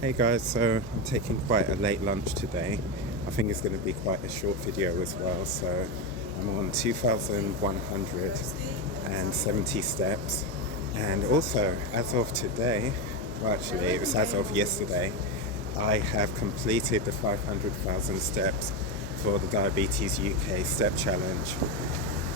Hey guys, so I'm taking quite a late lunch today. I think it's going to be quite a short video as well. So I'm on 2,170 steps, and also as of today, well actually it was as of yesterday, I have completed the 500,000 steps for the Diabetes UK Step Challenge.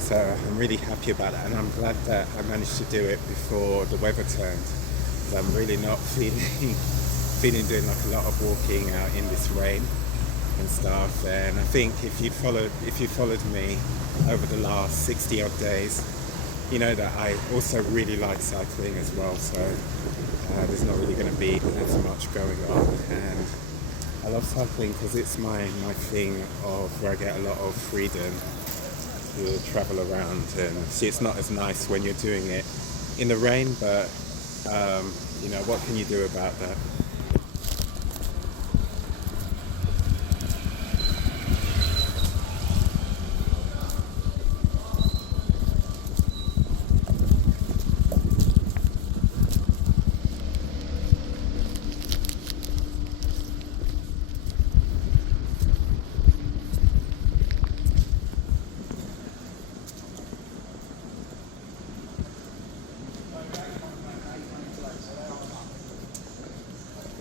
So I'm really happy about that, and I'm glad that I managed to do it before the weather turned. 'Cause I'm really not feeling doing like a lot of walking out in this rain and stuff. And I think if you followed me over the last 60 odd days, you know that I also really like cycling as well. So there's not really going to be as much going on, and I love cycling because it's my thing of where I get a lot of freedom to travel around. And see, it's not as nice when you're doing it in the rain, but what can you do about that?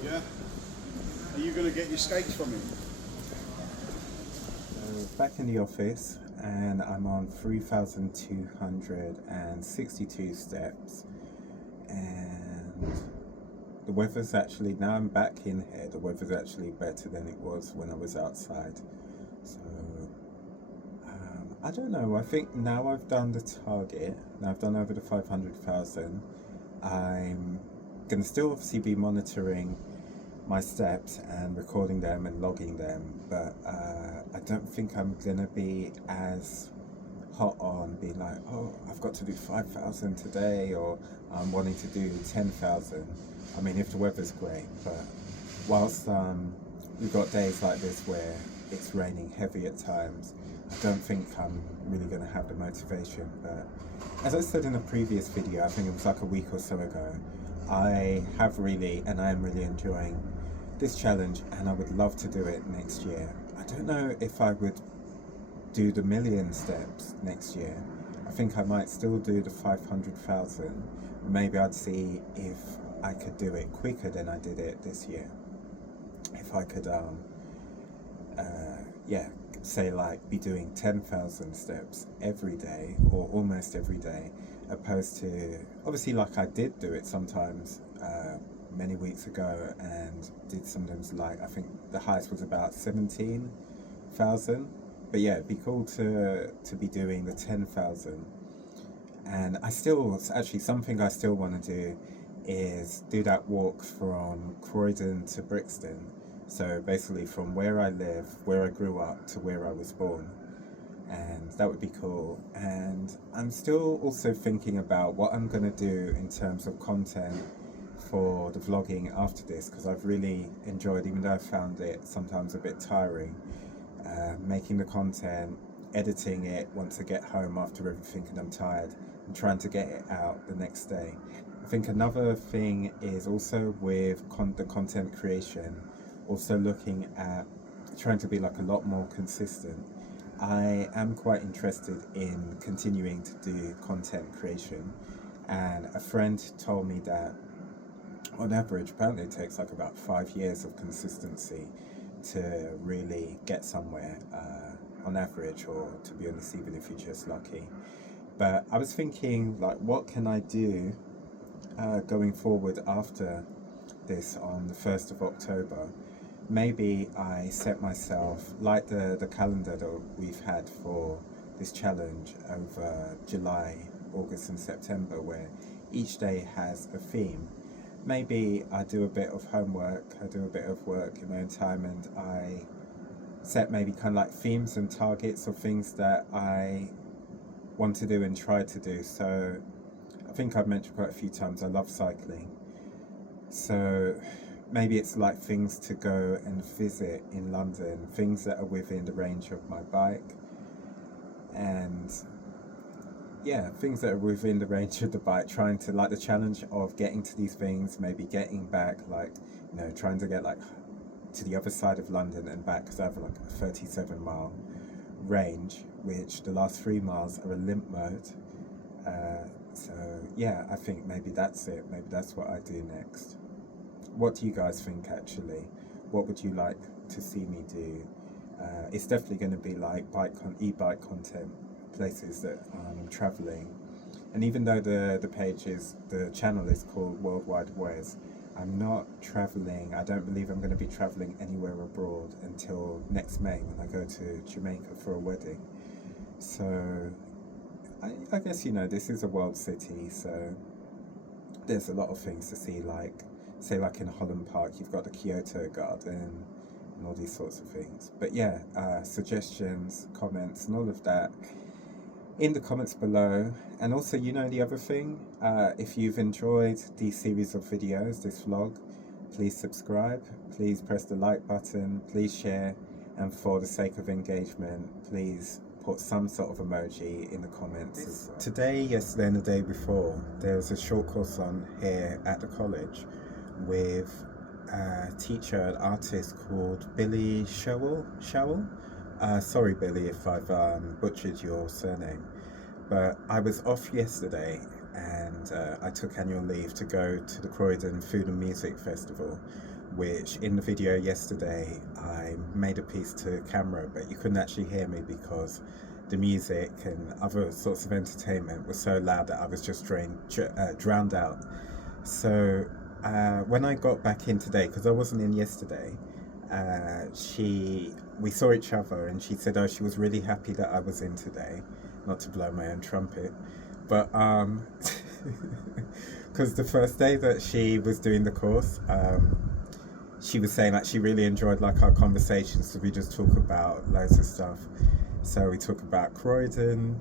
Yeah? Are you going to get your skates from him? Back in the office, and I'm on 3,262 steps, and the weather's actually, now I'm back in here, the weather's actually better than it was when I was outside. So I don't know, I think now I've done the target, now I've done over the 500,000. I'm gonna still obviously be monitoring my steps and recording them and logging them, but I don't think I'm gonna be as hot on being like, oh, I've got to do 5,000 today, or I'm wanting to do 10,000. I mean, if the weather's great, but whilst we've got days like this where it's raining heavy at times, I don't think I'm really going to have the motivation. But as I said in a previous video, I think it was like a week or so ago, I have really, and I am really enjoying this challenge, and I would love to do it next year. I don't know if I would do the million steps next year. I think I might still do the 500,000. Maybe I'd see if I could do it quicker than I did it this year. If I could, yeah, say like be doing 10,000 steps every day or almost every day, opposed to obviously like I did do it sometimes many weeks ago, and did sometimes like I think the highest was about 17,000. But yeah, it'd be cool to be doing the 10,000. And I still, actually, something I still want to do is do that walk from Croydon to Brixton. So basically, from where I live, where I grew up, to where I was born. And that would be cool. And I'm still also thinking about what I'm going to do in terms of content for the vlogging after this, because I've really enjoyed, even though I found it sometimes a bit tiring, making the content, editing it once I get home after everything, and I'm tired, and trying to get it out the next day. I think another thing is also with the content creation, also looking at trying to be like a lot more consistent. I am quite interested in continuing to do content creation, and a friend told me that on average apparently it takes like about 5 years of consistency to really get somewhere, on average, or to be honest, even if you're just lucky. But I was thinking, like, what can I do going forward after this on the 1st of October? Maybe I set myself, like the calendar that we've had for this challenge over July, August, and September, where each day has a theme. Maybe I do a bit of homework, I do a bit of work in my own time, and I set maybe kind of like themes and targets of things that I want to do and try to do. So I think I've mentioned quite a few times I love cycling. So maybe it's like things to go and visit in London, things that are within the range of my bike, and yeah, things that are within the range of the bike, trying to like the challenge of getting to these things, maybe getting back, like, trying to get like to the other side of London and back, because I have like a 37-mile range, which the last 3 miles are a limp mode. So yeah, I think maybe that's it. Maybe that's what I do next. What do you guys think actually? What would you like to see me do? It's definitely going to be like e-bike content, places that I'm traveling. And even though the channel is called Worldwide Ways, I'm not traveling. I don't believe I'm going to be traveling anywhere abroad until next May when I go to Jamaica for a wedding. So I guess this is a world city, so there's a lot of things to see. Like, say, like in Holland Park, you've got the Kyoto Garden and all these sorts of things. But yeah, suggestions, comments, and all of that in the comments below. And also, the other thing, if you've enjoyed these series of videos, this vlog, please subscribe, please press the like button, please share, and for the sake of engagement, please put some sort of emoji in the comments as well. Today, yesterday, and the day before, there was a short course on here at the college with a teacher, an artist called Billy Showell. Sorry, Billy, if I've butchered your surname. But I was off yesterday, and I took annual leave to go to the Croydon Food and Music Festival, which in the video yesterday I made a piece to camera, but you couldn't actually hear me because the music and other sorts of entertainment was so loud that I was just drowned out. So when I got back in today, because I wasn't in yesterday, we saw each other, and she said, oh, she was really happy that I was in today, not to blow my own trumpet, but because the first day that she was doing the course, she was saying like she really enjoyed like our conversations, so we just talk about loads of stuff. So we talk about Croydon,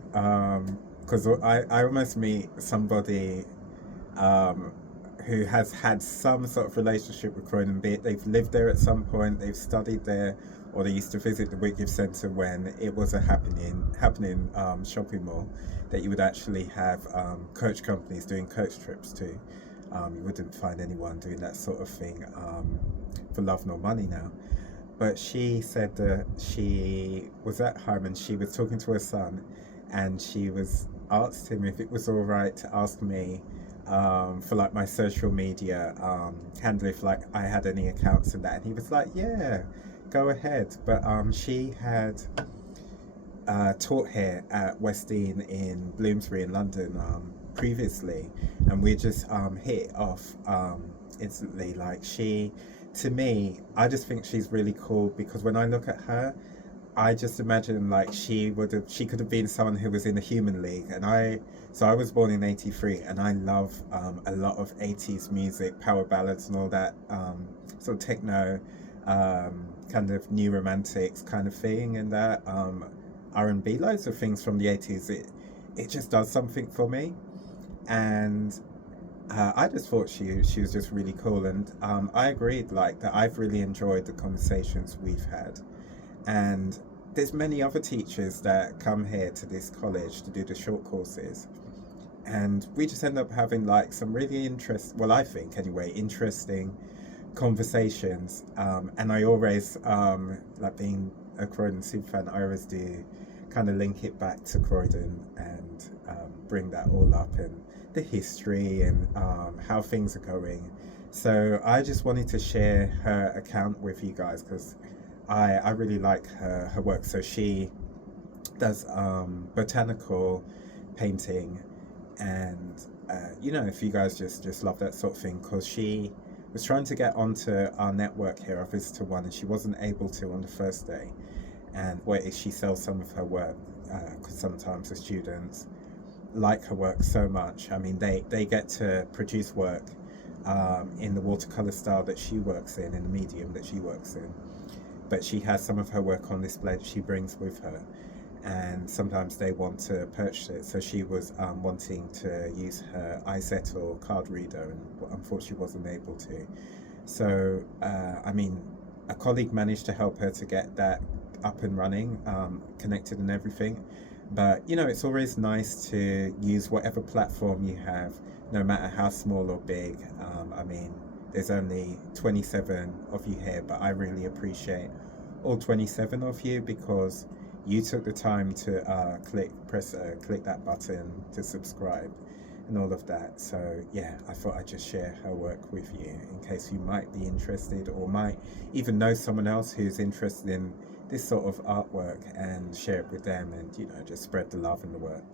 because I almost meet somebody who has had some sort of relationship with Croydon, be it they've lived there at some point, they've studied there, or they used to visit the Whitgift Centre when it was a happening shopping mall that you would actually have coach companies doing coach trips to. You wouldn't find anyone doing that sort of thing for love nor money now. But she said that she was at home and she was talking to her son, and she was asked him if it was all right to ask me for like my social media handle, if like I had any accounts and that, and he was like, yeah, go ahead. But she had taught here at West Dean in Bloomsbury in London previously, and we just hit it off instantly. Like, to me, I just think she's really cool, because when I look at her, I just imagine like she could have been someone who was in the Human League. And I was born in '83, and I love a lot of '80s music, power ballads and all that, sort of techno, kind of new romantics kind of thing, and that R&B, loads of things from the '80s. It just does something for me, and I just thought she was just really cool. And I agreed, like, that I've really enjoyed the conversations we've had. And there's many other teachers that come here to this college to do the short courses, and we just end up having like some really I think anyway, interesting conversations. And I always, like being a Croydon super fan, I always do kind of link it back to Croydon and bring that all up, and the history and how things are going. So I just wanted to share her account with you guys, because I really like her work. So she does botanical painting, and if you guys just love that sort of thing, because she was trying to get onto our network here, our Visitor One, and she wasn't able to on the first day. And she sells some of her work, because sometimes the students like her work so much. I mean, they get to produce work in the watercolor style that she works in the medium that she works in. But she has some of her work on display that she brings with her, and sometimes they want to purchase it. So she was wanting to use her iZettle card reader, and unfortunately wasn't able to. So I mean, a colleague managed to help her to get that up and running, connected and everything. But you know, it's always nice to use whatever platform you have, no matter how small or big. I mean, there's only 27 of you here, but I really appreciate all 27 of you because you took the time to click that button to subscribe and all of that. So yeah, I thought I'd just share her work with you in case you might be interested or might even know someone else who's interested in this sort of artwork and share it with them and, you know, just spread the love and the work.